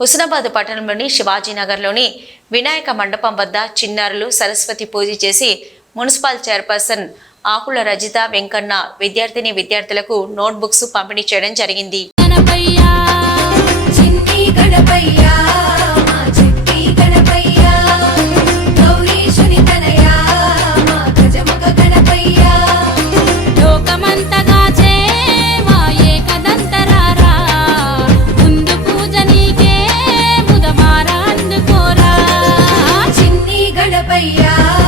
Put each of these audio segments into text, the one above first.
హుస్నాబాద్ పట్టణంలోని శివాజీనగర్లోని వినాయక మండపం వద్ద చిన్నారులు సరస్వతి పూజ చేసి మున్సిపల్ చైర్పర్సన్ ఆకుల రజిత వెంకన్న విద్యార్థిని విద్యార్థులకు నోట్బుక్స్ పంపిణీ చేయడం జరిగింది. பையா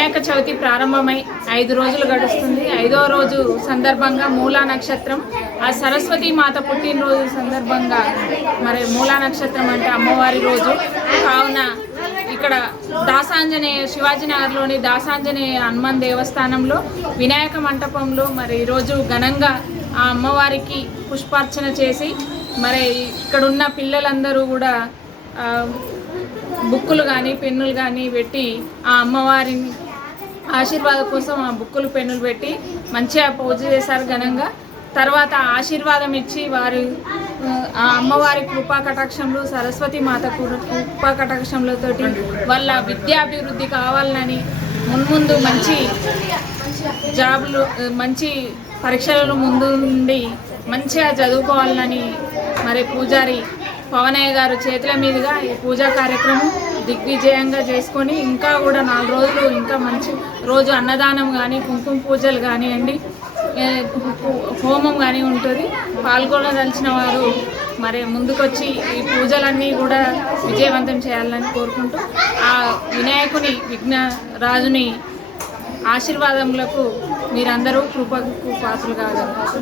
వినాయక చవితి ప్రారంభమై ఐదు రోజులు గడుస్తుంది. ఐదో రోజు సందర్భంగా మూలా నక్షత్రం ఆ సరస్వతి మాత పుట్టినరోజు సందర్భంగా మరి మూలా నక్షత్రం అంటే అమ్మవారి రోజు. కావున ఇక్కడ దాసాంజనేయ శివాజీనగర్లోని దాసాంజనేయ హనుమాన్ దేవస్థానంలో వినాయక మంటపంలో మరి ఈరోజు ఘనంగా ఆ అమ్మవారికి పుష్పార్చన చేసి మరి ఇక్కడున్న పిల్లలందరూ కూడా బుక్కులు కానీ పెన్నులు కానీ పెట్టి ఆ అమ్మవారిని ఆశీర్వాదం కోసం ఆ బుక్కులు పెన్నులు పెట్టి మంచిగా పూజ చేశారు ఘనంగా. తర్వాత ఆశీర్వాదం ఇచ్చి వారు ఆ, అమ్మవారి కృపా కటాక్షంలో సరస్వతి మాత కృపా కటాక్షంలతోటి వాళ్ళ విద్యాభివృద్ధి కావాలని మున్ముందు మంచి జాబులు మంచి పరీక్షలలో ముందు నుండి మంచిగా చదువుకోవాలని మరి పూజారి పవనయ్య గారు చేతుల మీదుగా ఈ పూజా కార్యక్రమం దిగ్విజయంగా చేసుకొని ఇంకా కూడా నాలుగు రోజులు ఇంకా మంచి రోజు అన్నదానం కానీ కుంకుమ పూజలు కానివ్వండి హోమం కానీ ఉంటుంది. పాల్గొనదలిచిన వారు మరి ముందుకొచ్చి ఈ పూజలన్నీ కూడా విజయవంతం చేయాలని కోరుకుంటూ ఆ వినాయకుని విఘ్న రాజుని ఆశీర్వాదములకు మీరందరూ కృపకు పాత్రలు కాగలరు